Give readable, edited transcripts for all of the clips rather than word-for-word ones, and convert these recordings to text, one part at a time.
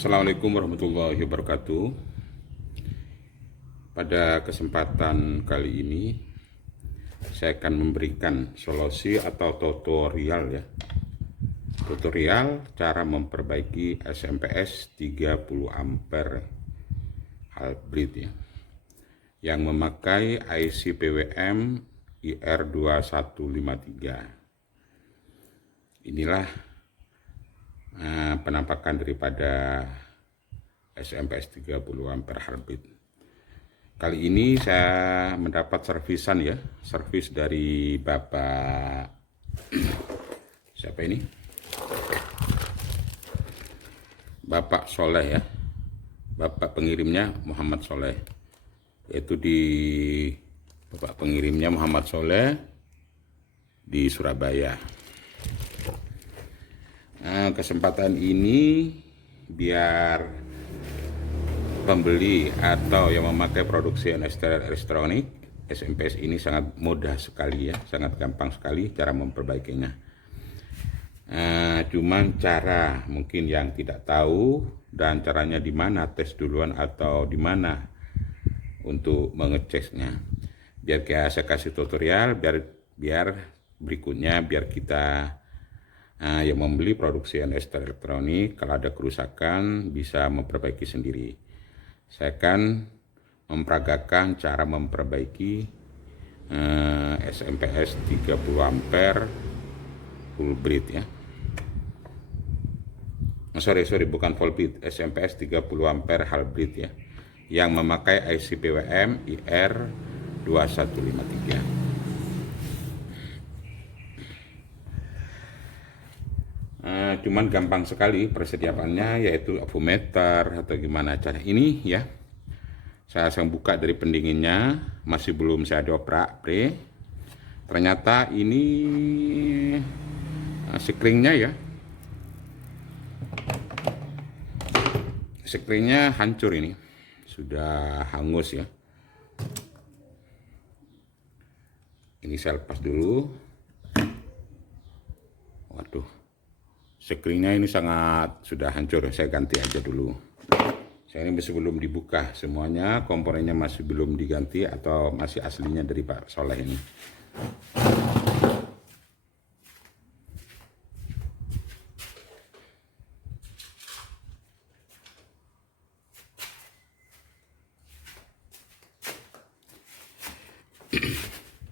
Assalamualaikum warahmatullahi wabarakatuh. Pada kesempatan kali ini saya akan memberikan solusi atau tutorial cara memperbaiki SMP/S 30 ampere hybrid yang memakai IC PWM IR2153. Inilah penampakan daripada SMP/S 30 ampere hybrid. Kali ini saya mendapat servis dari Bapak siapa ini? Bapak Soleh ya. Bapak pengirimnya Muhammad Soleh. Yaitu Bapak pengirimnya Muhammad Soleh di Surabaya. Nah, kesempatan ini biar pembeli atau yang memakai produksi elektronik SMP/S ini sangat mudah sekali ya, sangat gampang sekali cara memperbaikinya. Cuman cara mungkin yang tidak tahu dan caranya di mana tes duluan atau di mana untuk mengeceknya. Biar saya kasih tutorial biar berikutnya biar kita yang membeli produksi elektronik kalau ada kerusakan bisa memperbaiki sendiri. Saya akan memperagakan cara memperbaiki SMP/S 30 ampere full bridge ya. Bukan full bridge, SMP/S 30 ampere hybrid ya, yang memakai IC PWM IR2153. Cuman gampang sekali persediaannya, yaitu avometer atau gimana cara ini ya. Saya langsung buka dari pendinginnya, masih belum saya dobrak ternyata ini springnya ya, springnya hancur, ini sudah hangus ya. Ini saya lepas dulu. Waduh, springnya ini sudah hancur, saya ganti aja dulu. Saya ini masih belum dibuka semuanya, komponennya masih belum diganti atau masih aslinya dari Pak Soleh ini.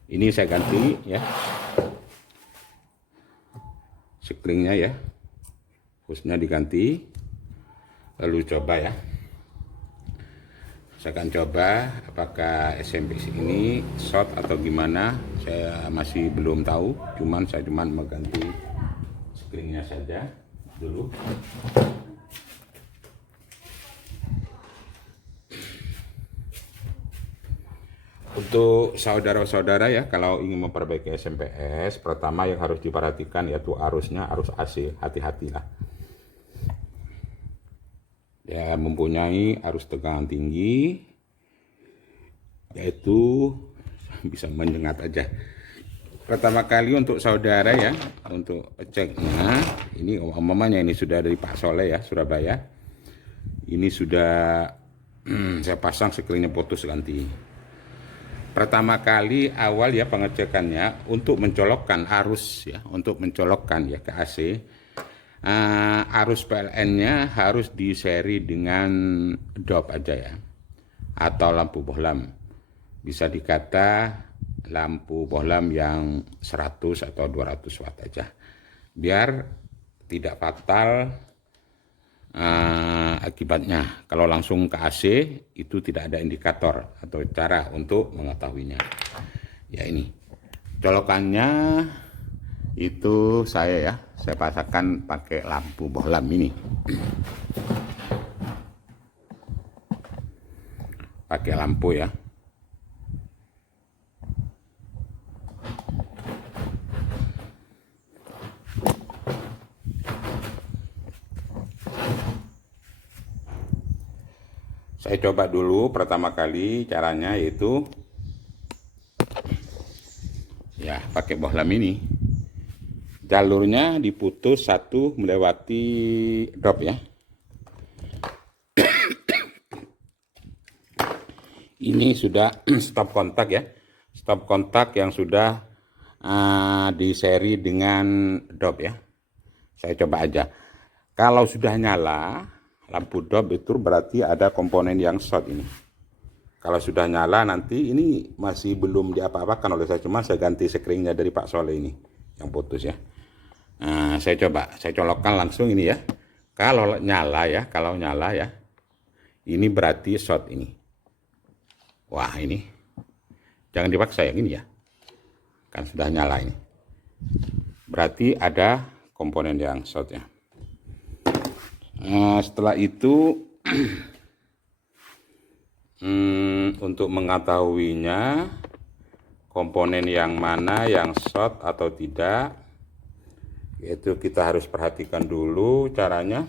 Ini saya ganti ya, springnya ya, hostnya diganti. Lalu coba ya, saya akan coba apakah SMP ini short atau gimana, saya masih belum tahu. Saya mengganti springnya saja dulu. Untuk saudara-saudara ya, kalau ingin memperbaiki SMP/S, pertama yang harus diperhatikan yaitu arusnya, arus AC. Hati-hatilah ya, mempunyai arus tegangan tinggi, yaitu bisa menyengat aja. Pertama kali untuk saudara ya, untuk ceknya ini umpamanya ini sudah dari Pak Soleh ya, Surabaya. Ini sudah saya pasang, sekelilingnya putus ganti. Pertama kali awal ya pengecekannya untuk mencolokkan arus ya, ke AC. Arus PLN-nya harus diseri dengan dop aja ya, atau lampu bohlam. Bisa dikata lampu bohlam yang 100 atau 200 watt aja, biar tidak fatal akibatnya. Kalau langsung ke AC itu tidak ada indikator atau cara untuk mengetahuinya ya. Ini colokannya itu saya pasangkan pakai lampu bohlam ini, pakai lampu ya. Saya coba dulu pertama kali caranya, yaitu ya pakai bohlam ini. Jalurnya diputus satu melewati drop ya. Ini sudah stop kontak ya, stop kontak yang sudah di seri dengan DOP ya. Saya coba aja. Kalau sudah nyala lampu DOP itu berarti ada komponen yang short ini. Kalau sudah nyala nanti ini masih belum diapa-apakan oleh saya, cuma saya ganti sekringnya dari Pak Soleh ini yang putus ya. Nah, saya coba, saya colokkan langsung ini ya. Kalau nyala ya, ini berarti short ini. Wah ini, jangan dipaksa yang ini ya, kan sudah nyala ini. Berarti ada komponen yang short ya. Setelah itu untuk mengetahuinya komponen yang mana yang short atau tidak, yaitu kita harus perhatikan dulu caranya.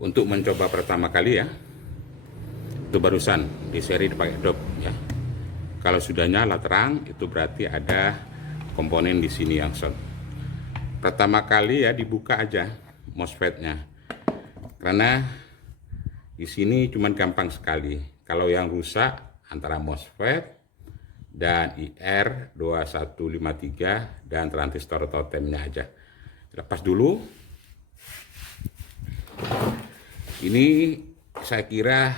Untuk mencoba pertama kali ya, itu barusan di seri dipakai DOP ya. Kalau sudah nyala terang itu berarti ada komponen di sini yang short. Pertama kali ya dibuka aja MOSFET-nya, karena di sini cuman gampang sekali. Kalau yang rusak antara MOSFET dan IR2153 dan transistor totemnya aja. Lepas dulu. Ini saya kira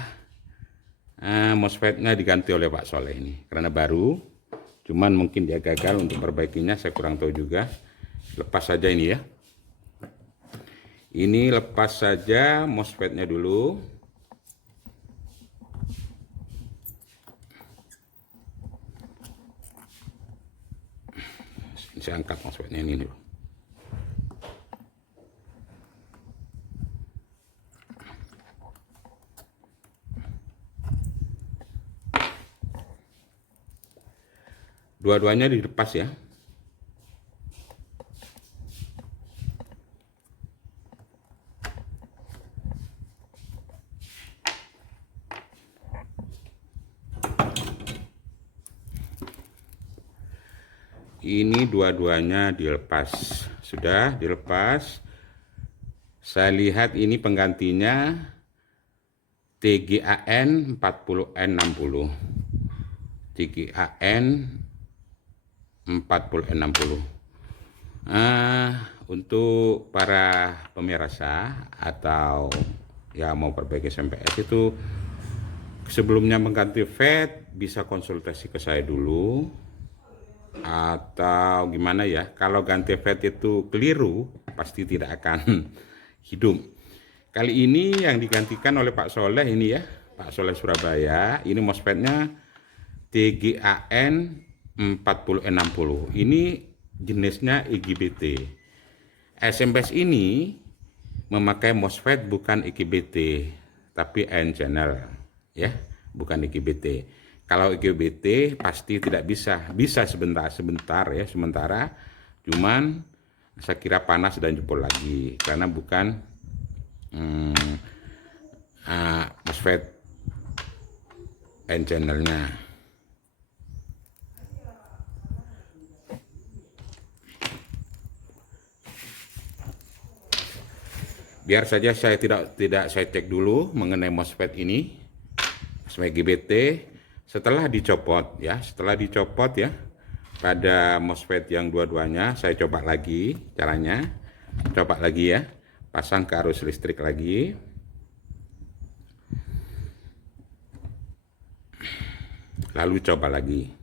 MOSFET-nya diganti oleh Pak Soleh ini karena baru. Cuman mungkin dia gagal untuk perbaikinya, saya kurang tahu juga. Lepas saja ini ya. Ini lepas saja MOSFET-nya dulu. Saya angkat MOSFET-nya ini dulu. Dua-duanya dilepas ya. Ini dua-duanya dilepas. Sudah dilepas. Saya lihat ini penggantinya TGAN 40N60. TGAN 40N60. Untuk para pemirsa atau ya mau perbaiki SMPS itu sebelumnya mengganti FET bisa konsultasi ke saya dulu, atau gimana ya. Kalau ganti FET itu keliru pasti tidak akan hidup. Kali ini yang digantikan oleh Pak Soleh ini ya, Pak Soleh Surabaya. Ini MOSFET-nya TGAN 40N60. Ini jenisnya IGBT. SMPS ini memakai MOSFET bukan IGBT, tapi N channel ya, bukan IGBT. Kalau IGBT pasti tidak bisa sebentar ya, sementara. Cuman saya kira panas dan jebol lagi karena bukan MOSFET N channelnya. Biar saja saya tidak saya cek dulu mengenai MOSFET ini sebagai IGBT. Setelah dicopot ya, pada MOSFET yang dua-duanya saya coba lagi caranya. Coba lagi ya, pasang ke arus listrik lagi. Lalu coba lagi.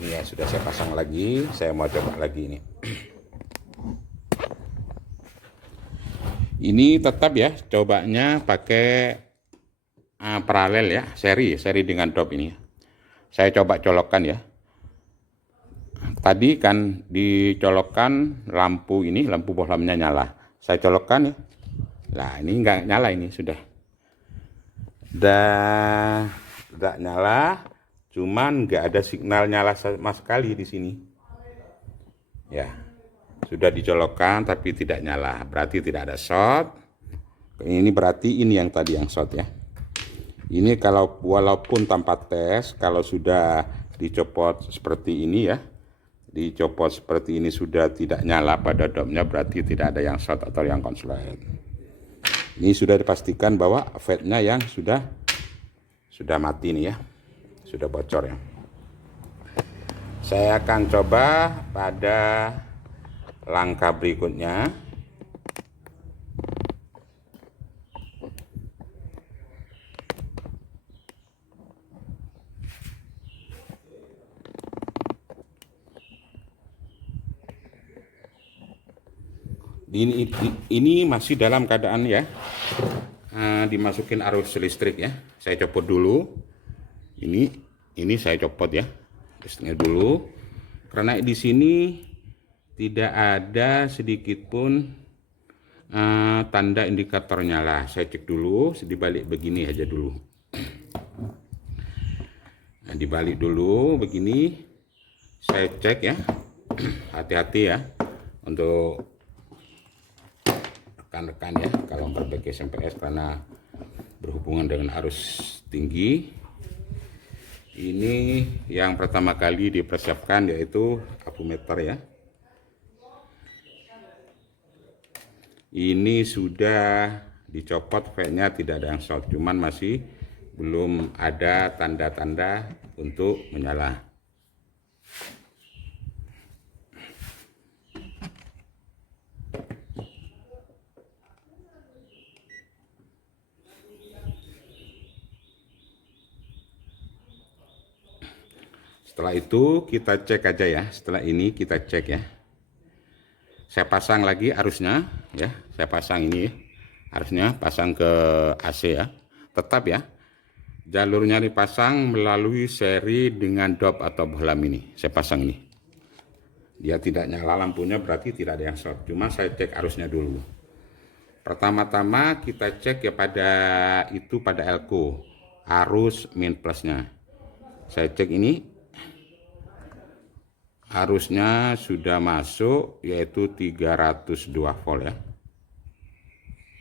Ini ya sudah saya pasang lagi, saya mau coba lagi ini. Ini tetap ya, cobanya pakai paralel ya, seri dengan DOP ini. Saya coba colokkan ya. Tadi kan dicolokkan lampu ini, lampu bohlamnya nyala. Saya colokkan ya. Nah ini nggak nyala, ini sudah. Tidak nyala. Cuman nggak ada signal nyala sama sekali di sini. Ya, sudah dicolokkan tapi tidak nyala. Berarti tidak ada short. Ini berarti ini yang tadi yang short ya. Ini kalau walaupun tanpa tes, kalau sudah dicopot seperti ini ya, dicopot seperti ini sudah tidak nyala pada domnya, berarti tidak ada yang short atau yang konslet. Ini sudah dipastikan bahwa fadnya yang sudah mati nih ya, sudah bocor ya. Saya akan coba pada langkah berikutnya. Ini masih dalam keadaan ya, dimasukin arus listrik ya. Saya copot dulu. Ini saya copot ya, listriknya dulu. Karena di sini tidak ada sedikit pun tanda indikator nyala. Saya cek dulu, dibalik begini aja dulu. Nah, dibalik dulu begini. Saya cek ya. Hati-hati ya untuk rekan-rekan ya kalau berbagai SMPS, karena berhubungan dengan arus tinggi. Ini yang pertama kali dipersiapkan yaitu apometer ya. Ini sudah dicopot, fadnya tidak ada yang short, cuman masih belum ada tanda-tanda untuk menyala. Setelah itu kita cek aja ya. Setelah ini kita cek ya. Saya pasang lagi arusnya ya. Saya pasang ini ya. Arusnya pasang ke AC ya. Tetap ya. Jalurnya dipasang melalui seri dengan dop atau bohlam ini. Saya pasang ini. Dia tidak nyala lampunya, berarti tidak ada yang short. Cuma saya cek arusnya dulu. Pertama-tama kita cek ya pada elko. Arus min plusnya. Saya cek ini. Arusnya sudah masuk yaitu 302 volt ya.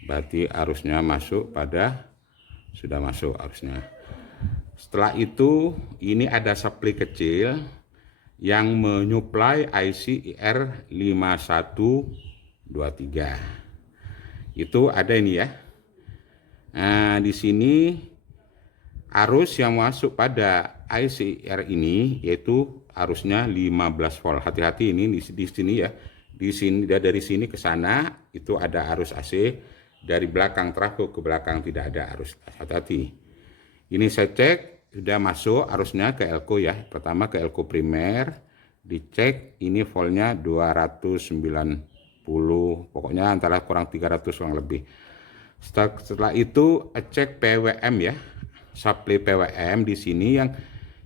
Berarti arusnya masuk sudah masuk arusnya. Setelah itu ini ada supply kecil yang menyuplai IC IR5123. Itu ada ini ya. Nah, di sini arus yang masuk pada IC IR ini yaitu arusnya 15 volt. Hati-hati ini di sini ya. Di sini dari sini ke sana itu ada arus AC, dari belakang trafo ke belakang tidak ada arus. Hati-hati. Ini saya cek sudah masuk arusnya ke elko ya. Pertama ke elko primer, dicek ini voltnya 290, pokoknya antara kurang 300 kurang lebih. Setelah itu cek PWM ya. Supply PWM di sini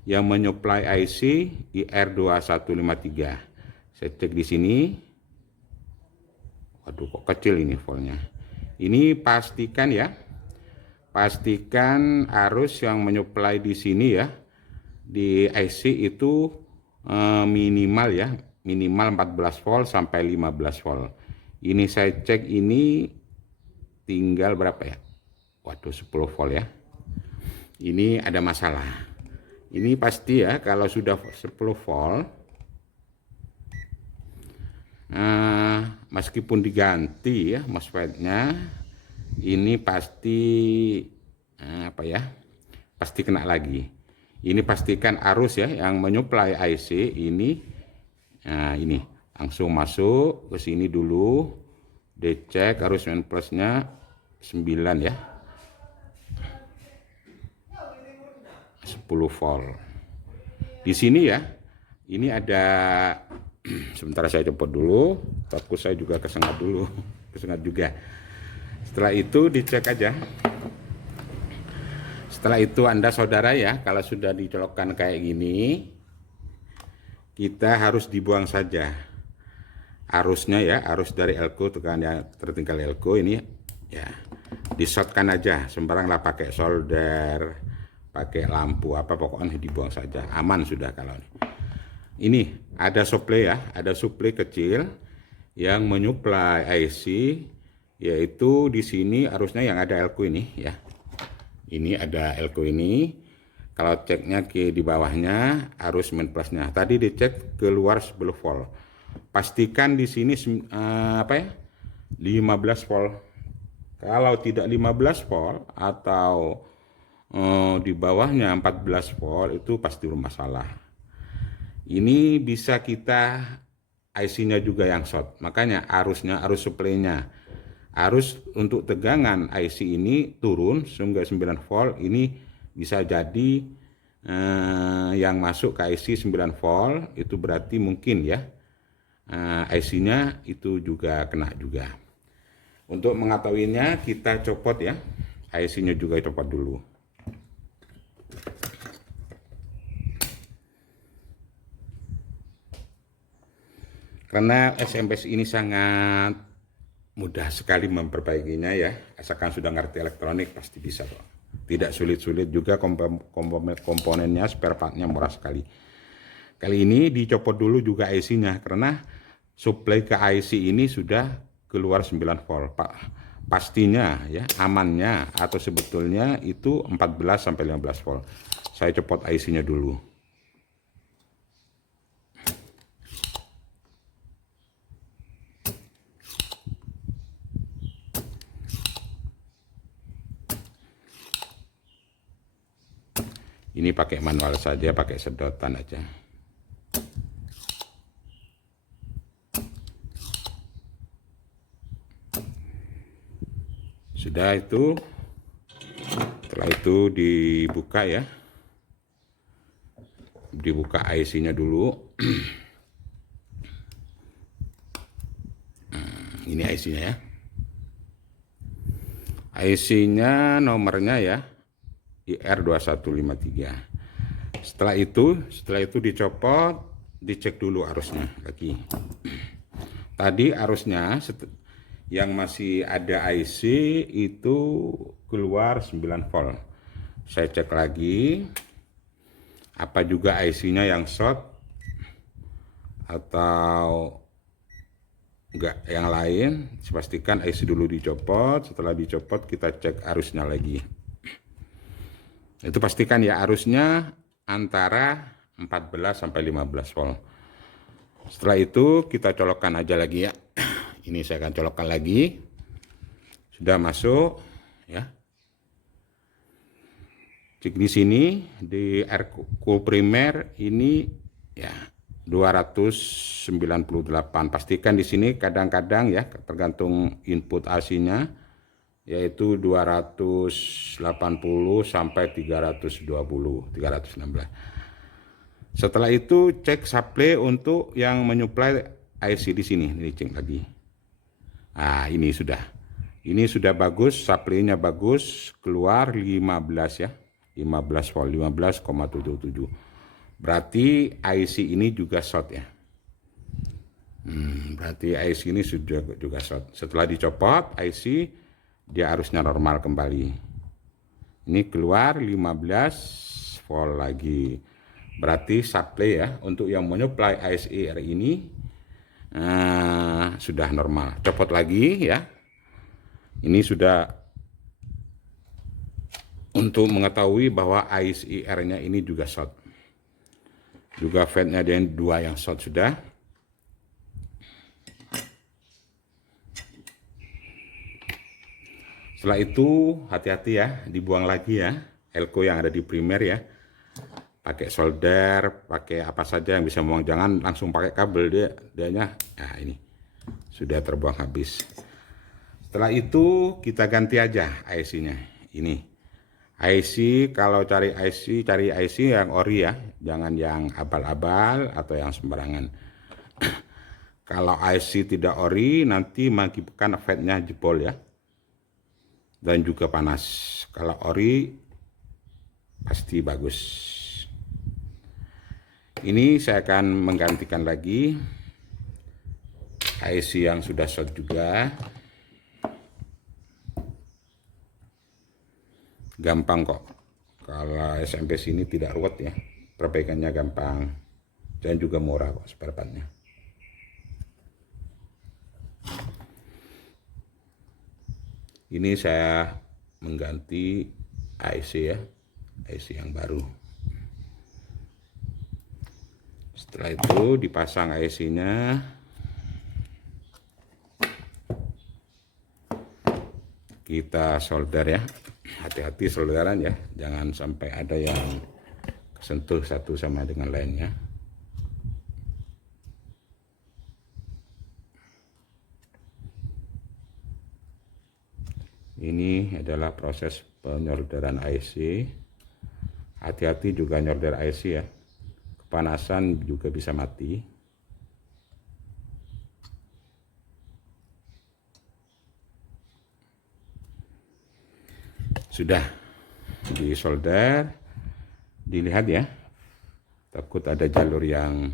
yang menyuplai IC IR2153. Saya cek di sini. Waduh, kok kecil ini voltnya. Ini pastikan ya. Pastikan arus yang menyuplai di sini ya. Di IC itu minimal ya. Minimal 14 volt sampai 15 volt. Ini saya cek ini tinggal berapa ya? Waduh, 10 volt ya. Ini ada masalah. Ini pasti ya, kalau sudah 10 volt, meskipun diganti ya MOSFET-nya, ini pasti pasti kena lagi. Ini pastikan arus ya yang menyuplai IC ini, ini langsung masuk ke sini dulu, dicek arus min plusnya 9 ya. 10 volt. Di sini ya, ini ada sebentar saya copot dulu, takut saya juga kesengat juga. Setelah itu dicek aja. Setelah itu Anda saudara ya, kalau sudah dicolokkan kayak gini, kita harus dibuang saja arusnya ya, arus dari elko tertinggal elko ini ya, di-shortkan aja, sembarang lah, pakai solder, pakai lampu apa, pokoknya dibuang saja, aman sudah. Kalau ini ada supply ya, ada supply kecil yang menyuplai IC, yaitu di sini arusnya yang ada elko ini ya. Ini ada elko ini, Kalau ceknya di bawahnya arus main plusnya. Tadi dicek keluar 10 volt. Pastikan di sini 15 volt. Kalau tidak 15 volt atau di bawahnya 14 volt itu pasti bermasalah. Ini bisa kita IC-nya juga yang short. Makanya arus supply-nya. Arus untuk tegangan IC ini turun sehingga 9 volt. Ini bisa jadi yang masuk ke IC 9 volt itu berarti mungkin ya IC-nya itu juga kena juga. Untuk mengetahuinya kita copot ya, IC-nya juga copot dulu. Karena SMPS ini sangat mudah sekali memperbaikinya ya, asalkan sudah ngerti elektronik pasti bisa kok. Tidak sulit-sulit juga, komponennya, spare partnya murah sekali. Kali ini dicopot dulu juga IC-nya karena supply ke IC ini sudah keluar 9 volt. Pastinya ya, amannya atau sebetulnya itu 14 sampai 15 volt. Saya copot IC-nya dulu. Ini pakai manual saja, pakai sedotan aja. Sudah itu, setelah itu dibuka ya. Dibuka IC-nya dulu. Ini IC-nya ya. IC-nya nomornya ya IR2153. Setelah itu dicopot, dicek dulu arusnya lagi. Tadi arusnya yang masih ada IC itu keluar 9 volt. Saya cek lagi apa juga IC-nya yang short atau enggak yang lain. Pastikan IC dulu dicopot. Setelah dicopot kita cek arusnya lagi. Itu pastikan ya arusnya antara 14 sampai 15 volt. Setelah itu kita colokkan aja lagi ya. Ini saya akan colokkan lagi. Sudah masuk ya. Cek di sini di air cool primer ini ya 298. Pastikan di sini kadang-kadang ya tergantung input AC-nya yaitu 280 sampai 316. Setelah itu cek supply untuk yang menyuplai IC di sini, ini cek lagi. Nah, ini sudah bagus, supply-nya bagus, keluar 15 ya. 15 volt, 15,77. Berarti IC ini juga short ya. Berarti IC ini sudah juga short. Setelah dicopot IC dia arusnya normal kembali. Ini keluar 15 volt lagi. Berarti supply ya untuk yang menyuplai ICR ini sudah normal. Copot lagi ya. Ini sudah untuk mengetahui bahwa ICR-nya ini juga short. Juga fed-nya ada yang 2 yang short sudah. Setelah itu hati-hati ya, dibuang lagi ya elko yang ada di primer ya. Pakai solder, pakai apa saja yang bisa buang, jangan langsung pakai kabel dianya. Nah, ini sudah terbuang habis. Setelah itu kita ganti aja IC-nya. Ini IC, kalau cari IC yang ori ya, jangan yang abal-abal atau yang sembarangan. Kalau IC tidak ori nanti mengakibatkan fed-nya jebol ya. Dan juga panas. Kalau ori pasti bagus. Ini saya akan menggantikan lagi IC yang sudah short juga. Gampang kok. Kalau SMPS ini tidak ruwet ya. Perbaikannya gampang dan juga murah kok spare partnya. Ini saya mengganti IC ya, IC yang baru. Setelah itu dipasang IC-nya. Kita solder ya. Hati-hati solderan ya, jangan sampai ada yang kesentuh satu sama dengan lainnya. Ini adalah proses penyolderan IC. Hati-hati juga nyolder IC ya, kepanasan juga bisa mati. Sudah disolder, dilihat ya, takut ada jalur yang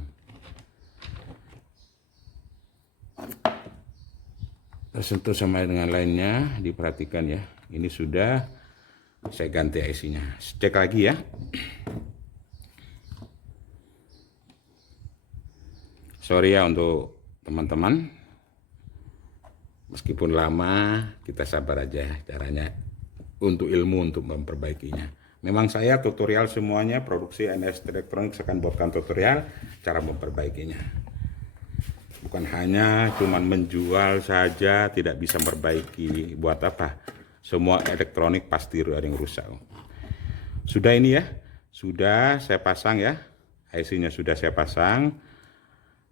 tersentuh sama dengan lainnya, diperhatikan ya. Ini sudah, saya ganti IC-nya. Cek lagi ya. Sorry ya untuk teman-teman, meskipun lama, kita sabar aja caranya untuk ilmu untuk memperbaikinya. Memang saya tutorial semuanya, produksi NS Elektronik akan buatkan tutorial cara memperbaikinya. Bukan hanya cuman menjual saja, tidak bisa memperbaiki. Buat apa? Semua elektronik pasti ada yang rusak. Sudah ini ya, sudah saya pasang ya, IC-nya sudah saya pasang.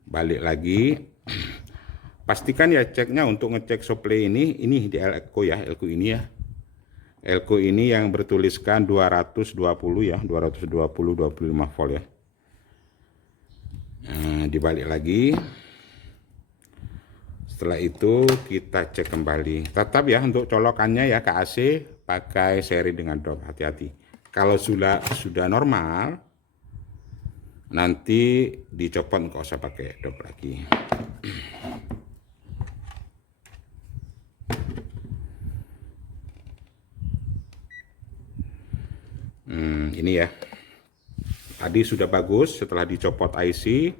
Balik lagi, pastikan ya ceknya untuk ngecek supply ini di Elco ya, Elco ini ya. Elco ini yang bertuliskan 220 ya, 220-25 volt ya. Nah, dibalik lagi. Setelah itu kita cek kembali. Tetap ya untuk colokannya ya ke AC pakai seri dengan dop, hati-hati. Kalau sudah normal, nanti dicopot, nggak usah pakai dop lagi. Ini ya, tadi sudah bagus. Setelah dicopot IC,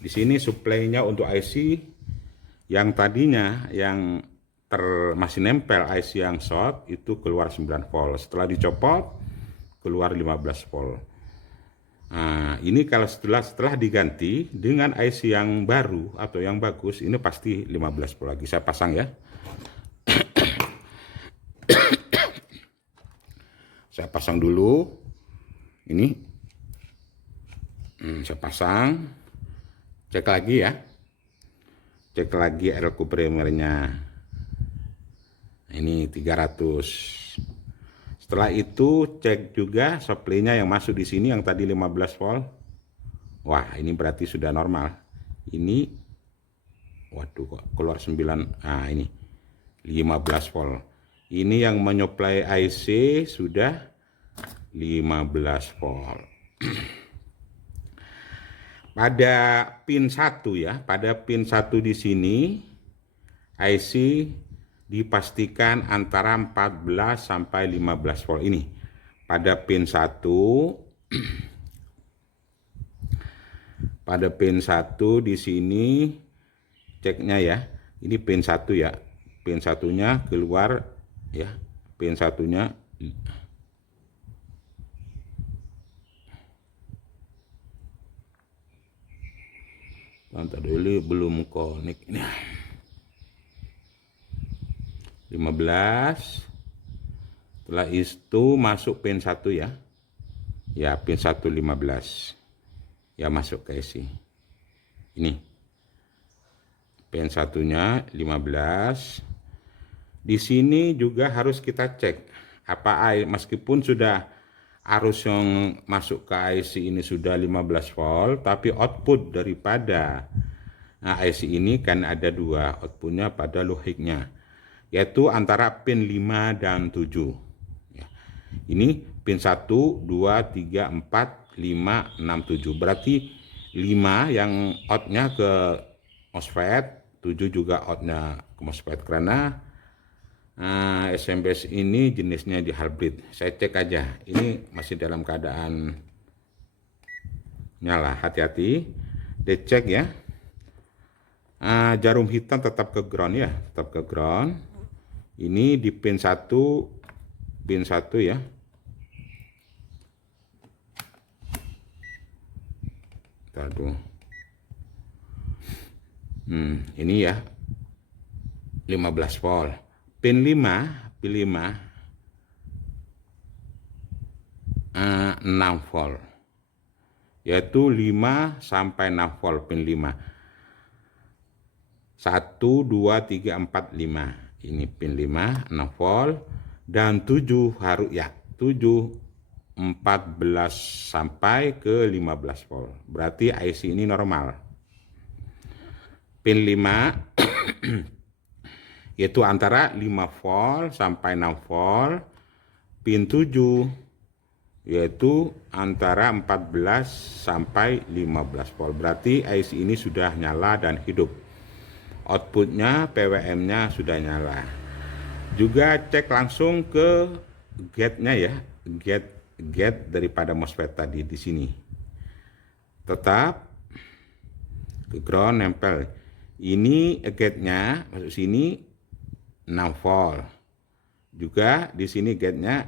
di sini supply-nya untuk IC yang tadinya yang masih nempel IC yang short itu keluar 9 volt. Setelah dicopot keluar 15 volt. Nah, ini kalau setelah diganti dengan IC yang baru atau yang bagus, ini pasti 15 volt lagi. Saya pasang ya. Saya pasang dulu. Ini saya pasang, cek lagi ya, cek lagi Elco primernya, ini 300. Setelah itu cek juga supply-nya yang masuk di sini yang tadi 15 volt. Wah, ini berarti sudah normal. Ini waduh kok keluar 9. Nah, ini 15 volt. Ini yang menyuplai IC sudah 15 volt. Pada pin 1 ya, pada pin 1 di sini IC dipastikan antara 14 sampai 15 volt ini. Pada pin 1 pada pin 1 di sini ceknya ya. Ini pin 1 ya. Pin satunya keluar ya. Pin satunya mantap dulu, belum connect ini. 15. Setelah itu masuk pin 1 ya. Ya, pin 1 15. Ya, masuk ke IC. Ini. Pin satunya 15. Di sini juga harus kita cek apa meskipun sudah arus yang masuk ke IC ini sudah 15 volt, tapi output daripada IC ini kan ada dua, outputnya pada lohiknya, yaitu antara pin 5 dan 7 ya. Ini pin 1, 2, 3, 4, 5, 6, 7, berarti 5 yang outnya ke MOSFET, 7 juga outnya ke MOSFET, karena SMPS ini jenisnya di hybrid. Saya cek aja, ini masih dalam keadaan nyala, hati-hati dicek ya. Jarum hitam tetap ke ground ya, tetap ke ground. Ini di pin 1 ya. Aduh. Ini ya 15 volt. Pin 5 6 volt. Yaitu 5 sampai 6 volt pin 5. 1 2 3 4 5. Ini pin 5 6 volt dan 7 harus ya 7 14 sampai ke 15 volt. Berarti IC ini normal. Pin 5 yaitu antara 5 volt sampai 6 volt. Pin 7 yaitu antara 14 sampai 15 volt. Berarti IC ini sudah nyala dan hidup. Outputnya PWM-nya sudah nyala. Juga cek langsung ke gate-nya ya, gate daripada MOSFET tadi di sini. Tetap ke ground nempel. Ini gate-nya masuk sini 6 volt. Juga di sini gate-nya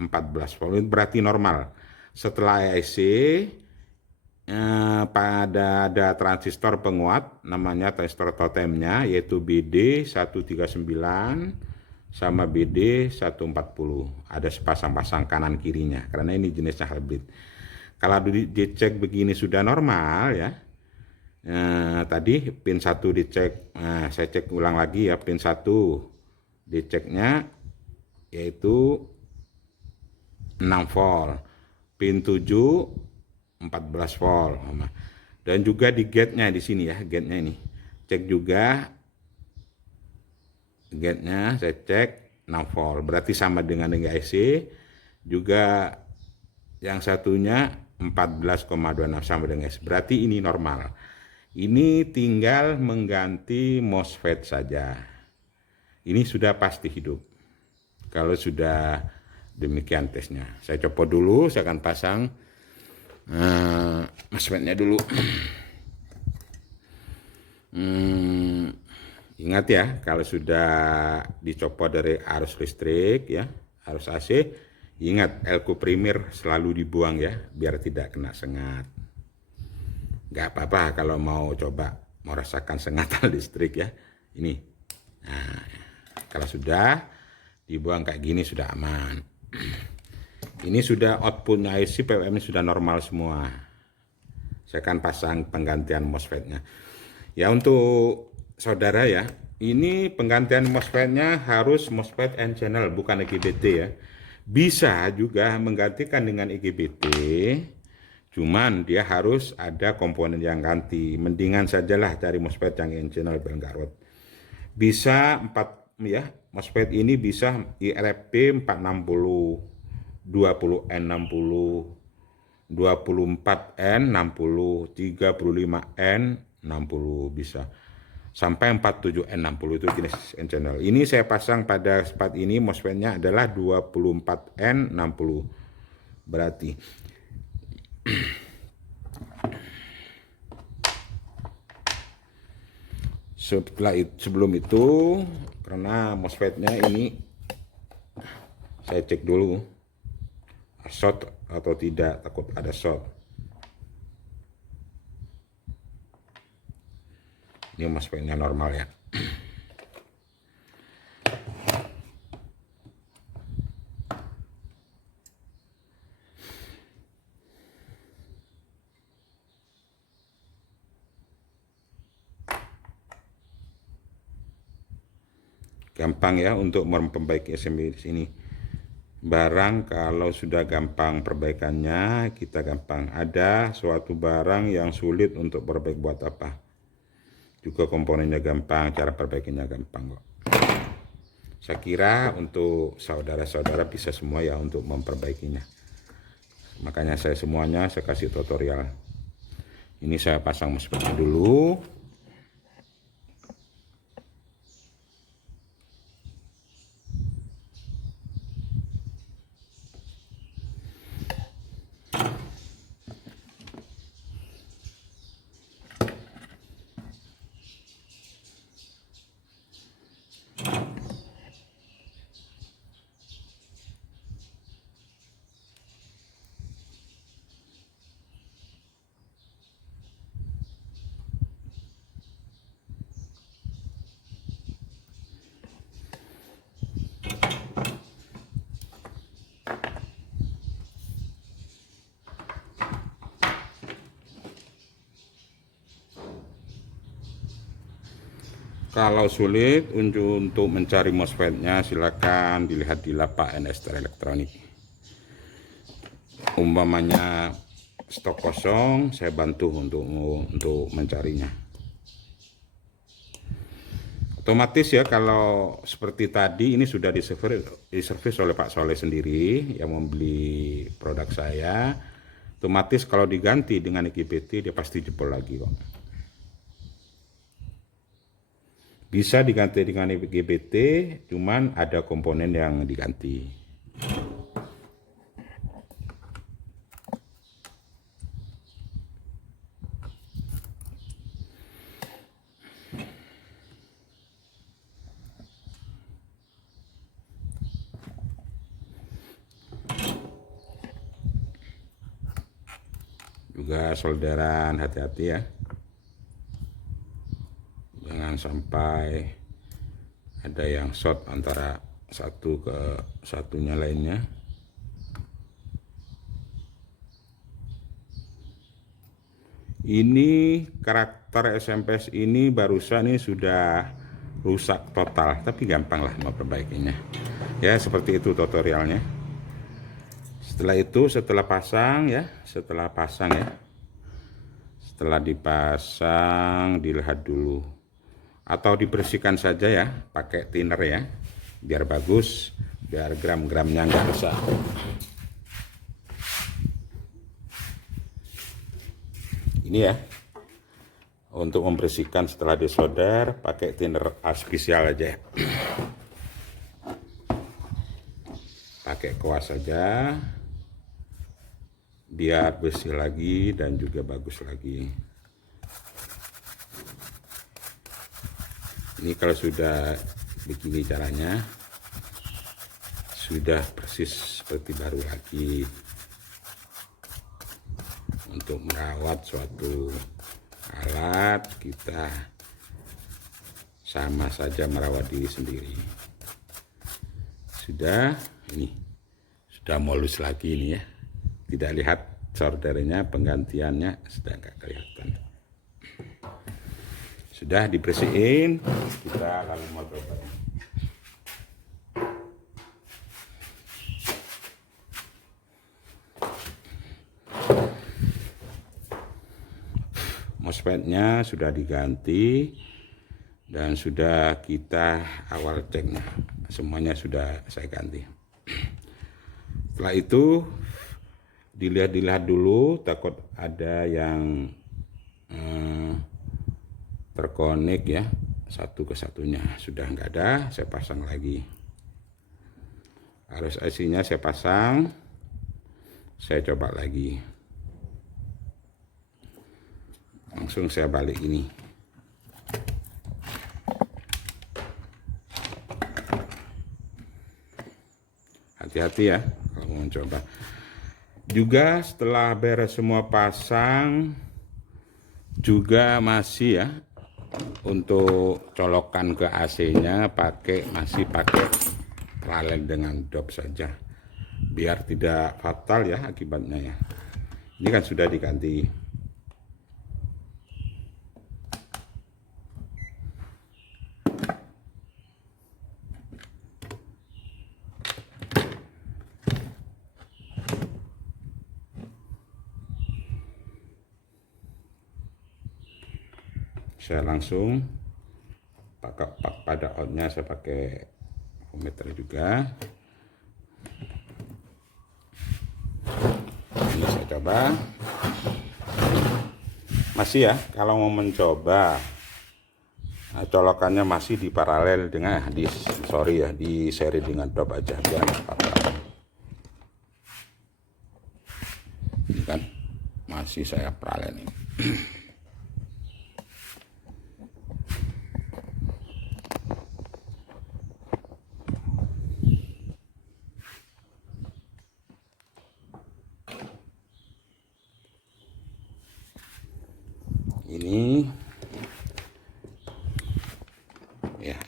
14 volt. Itu berarti normal. Setelah IC pada ada transistor penguat namanya transistor totemnya, yaitu BD139 sama BD140. Ada sepasang-pasang kanan kirinya karena ini jenisnya hybrid. Kalau dicek begini sudah normal ya. Tadi pin 1 dicek, saya cek ulang lagi ya, pin 1 diceknya yaitu 6 volt, pin 7 14 volt. Dan juga di gate-nya di sini ya, gate-nya ini. Cek juga gate-nya, saya cek 6 volt, berarti sama dengan IC. Juga yang satunya 14,26 sama dengan IC. Berarti ini normal. Ini tinggal mengganti MOSFET saja. Ini sudah pasti hidup. Kalau sudah demikian tesnya. Saya copot dulu, saya akan pasang MOSFET-nya dulu. Ingat ya, kalau sudah dicopot dari arus listrik ya, arus AC, ingat elko primer selalu dibuang ya, biar tidak kena sengat. Nggak apa-apa kalau mau coba merasakan sengatan listrik ya. Ini. Nah, kalau sudah dibuang kayak gini sudah aman. Ini sudah outputnya IC, PWM sudah normal semua. Saya akan pasang penggantian MOSFET-nya. Ya untuk saudara ya, ini penggantian MOSFET-nya harus MOSFET N-channel bukan IGBT ya. Bisa juga menggantikan dengan IGBT. Cuman dia harus ada komponen yang ganti. Mendingan sajalah cari MOSFET yang N-channel Belgarot. Bisa 4 ya, MOSFET ini bisa IRFP 460, 20N60, 24N60, 35N60 bisa. Sampai 47N60 itu jenis N-channel. Ini saya pasang pada spot ini MOSFET-nya adalah 24N60. Berarti sebelum itu karena MOSFET-nya ini saya cek dulu short atau tidak, takut ada short. Ini MOSFET-nya normal ya. Gampang ya untuk memperbaiki SMB di sini. Barang kalau sudah gampang perbaikannya, kita gampang. Ada suatu barang yang sulit untuk perbaiki, buat apa? Juga komponennya gampang, cara perbaikinya gampang kok. Saya kira untuk saudara-saudara bisa semua ya untuk memperbaikinya. Makanya saya semuanya saya kasih tutorial. Ini saya pasang MOSFET dulu. Kalau sulit untuk mencari MOSFET-nya, silakan dilihat di lapak NST Elektronik. Umpamanya stok kosong, saya bantu untuk mencarinya. Otomatis ya, kalau seperti tadi ini sudah diservis oleh Pak Soleh sendiri yang membeli produk saya. Otomatis kalau diganti dengan IGBT dia pasti jebol lagi kok. Bisa diganti dengan IGBT, cuman ada komponen yang diganti. Juga solderan, hati-hati ya, jangan sampai ada yang short antara satu ke satunya lainnya. Ini karakter SMPS ini barusan ini sudah rusak total, tapi gampang lah memperbaikinya ya. Seperti itu tutorialnya. Setelah pasang ya, setelah dipasang dilihat dulu atau dibersihkan saja ya pakai thinner ya, biar bagus, biar gram-gramnya nggak rusak. Ini ya, untuk membersihkan setelah disolder pakai thinner spesial aja, pakai kuas saja biar bersih lagi dan juga bagus lagi. Ini kalau sudah begini caranya, sudah persis seperti baru lagi. Untuk merawat suatu alat, kita sama saja merawat diri sendiri. Ini sudah mulus lagi ini ya. Tidak lihat soldernya, penggantiannya sudah nggak kelihatan. Sudah dibersihin, kita lalu mau coba. MOSFET-nya sudah diganti dan sudah kita awal ceknya, semuanya sudah saya ganti. Setelah itu dilihat dulu, takut ada yang terkonek ya, satu ke satunya. Sudah nggak ada, saya pasang lagi. Arus IC-nya saya pasang, saya coba lagi. Langsung saya balik ini. Hati-hati ya kalau mau mencoba. Juga setelah beres semua pasang, juga masih ya untuk colokan ke AC-nya masih pakai paralel dengan dop saja, biar tidak fatal ya akibatnya ya. Ini kan sudah diganti. Saya langsung pada outnya saya pakai voltmeter juga. Ini saya coba. Masih ya, kalau mau mencoba colokannya masih di paralel dengan di seri dengan dop aja biar apa-apa. Ini kan masih saya paralel ini.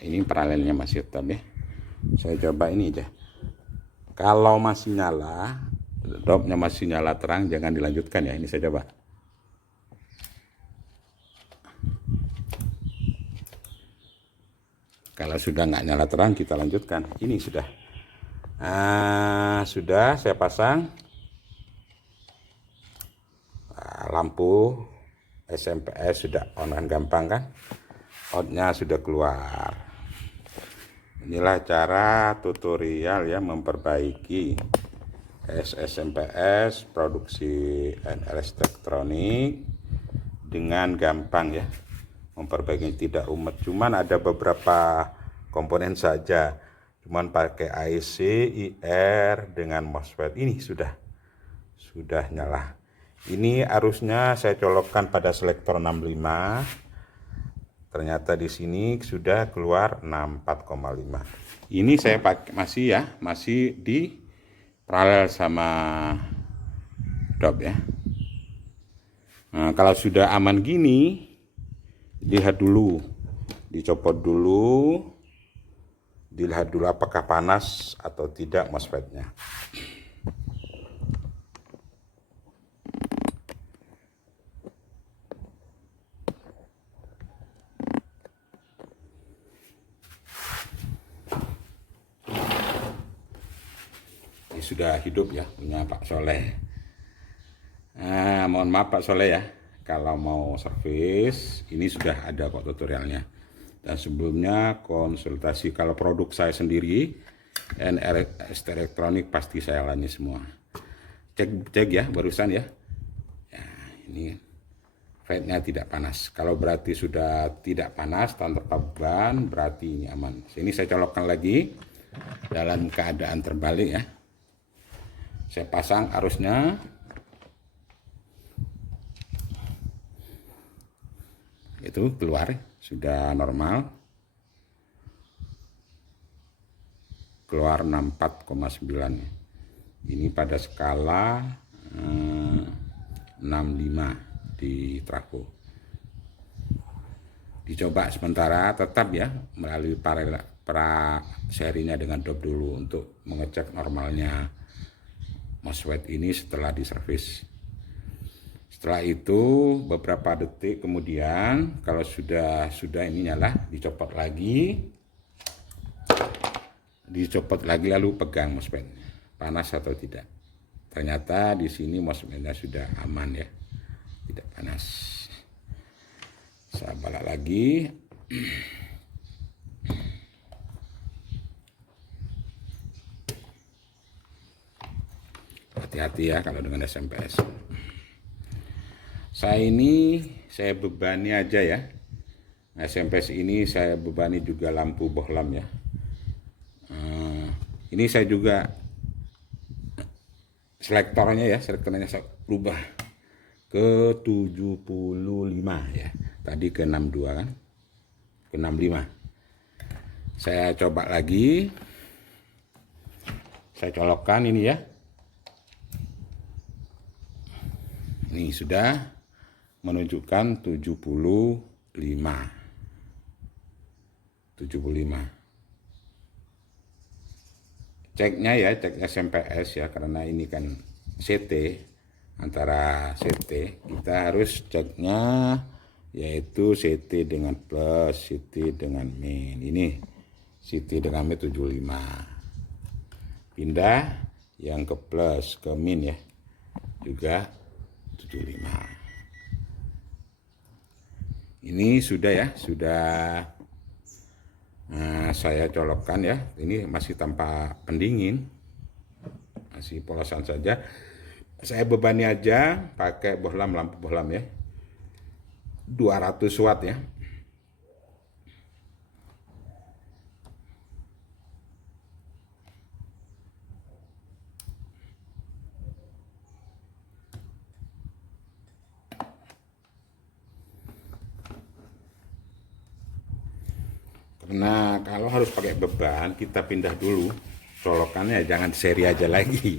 Ini paralelnya masih tetap ya. Saya coba ini aja. Kalau masih nyala, dopnya masih nyala terang, jangan dilanjutkan ya. Ini saya coba. Kalau sudah nggak nyala terang, kita lanjutkan. Ini sudah. Sudah saya pasang lampu SMPS sudah on kan, gampang kan? Outnya sudah keluar. Inilah cara tutorial ya memperbaiki SMPS produksi NRS Tektronik dengan gampang ya. Memperbaiki tidak rumit, cuman ada beberapa komponen saja, cuman pakai IC, IR dengan MOSFET. Ini sudah nyala. Ini arusnya saya colokkan pada selektor 65. Ternyata di sini sudah keluar 64,5. Ini saya pakai masih di paralel sama dop ya. Nah, kalau sudah aman gini, lihat dulu, dicopot dulu, dilihat dulu apakah panas atau tidak MOSFET-nya. Ini sudah hidup ya, punya Pak Soleh. Mohon maaf Pak Soleh ya, kalau mau servis ini sudah ada kok tutorialnya. Dan sebelumnya konsultasi, kalau produk saya sendiri NRS Tektronik pasti saya alami semua. Cek ya barusan ya. Ini fade-nya tidak panas. Kalau berarti sudah tidak panas tanpa beban, berarti ini aman. Sini saya colokkan lagi dalam keadaan terbalik ya. Saya pasang arusnya. Itu keluar sudah normal, keluar 64,9. Ini pada skala 65 di trafo. Dicoba sementara tetap ya melalui pra serinya dengan dop dulu untuk mengecek normalnya MOSFET ini setelah diservis. Setelah itu beberapa detik kemudian, kalau sudah ini nyala, dicopot lagi lalu pegang MOSFET panas atau tidak. Ternyata di sini MOSFET-nya sudah aman ya, tidak panas. Saya balik lagi. Hati-hati ya kalau dengan SMPS. Saya bebani aja ya. SMPS ini saya bebani juga lampu bohlam ya. Ini saya juga selektornya saya rubah ke 75 ya. Tadi ke 62 kan. Ke 65. Saya coba lagi. Saya colokkan ini ya. Ini sudah menunjukkan 75. Ceknya SMPS ya, karena ini kan CT, antara CT kita harus ceknya yaitu CT dengan plus, CT dengan min. Ini CT dengan min 75. Pindah yang ke plus, ke min ya, juga 75. Ini sudah saya colokkan ya. Ini masih tanpa pendingin, masih polosan saja. Saya bebani aja pakai lampu bohlam ya, 200 watt ya. Karena kalau harus pakai beban, kita pindah dulu colokannya, jangan seri aja lagi.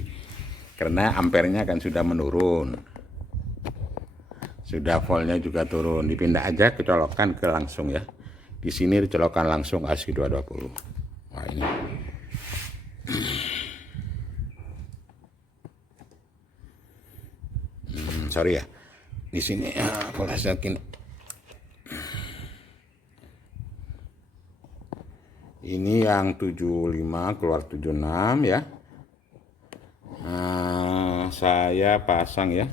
Karena ampernya kan sudah menurun. Sudah voltnya juga turun. Dipindah aja ke colokan ke langsung ya. Di sini dicolokkan langsung AC 220. Wah ini. Sorry ya. Di sini voltasenya Ini yang 75 keluar 76 ya. Saya pasang ya.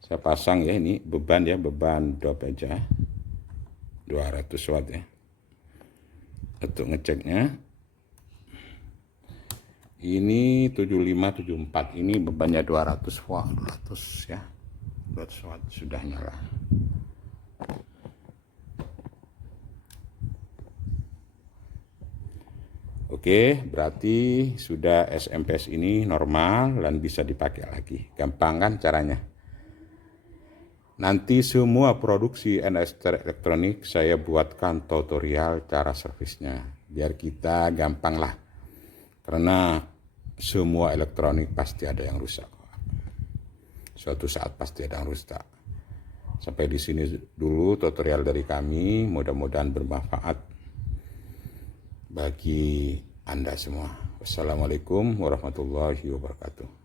Saya pasang ya, ini beban ya, beban drop aja. 200 watt ya. Untuk ngeceknya. Ini 7574, ini bebannya 200 watt, 200 ya. 200 watt sudah nyala. Oke, berarti sudah SMPS ini normal dan bisa dipakai lagi. Gampang kan caranya? Nanti semua produksi NST elektronik saya buatkan tutorial cara servisnya. Biar kita gampang lah. Karena semua elektronik pasti ada yang rusak. Suatu saat pasti ada yang rusak. Sampai di sini dulu tutorial dari kami. Mudah-mudahan bermanfaat bagi Anda semua. Wassalamualaikum warahmatullahi wabarakatuh.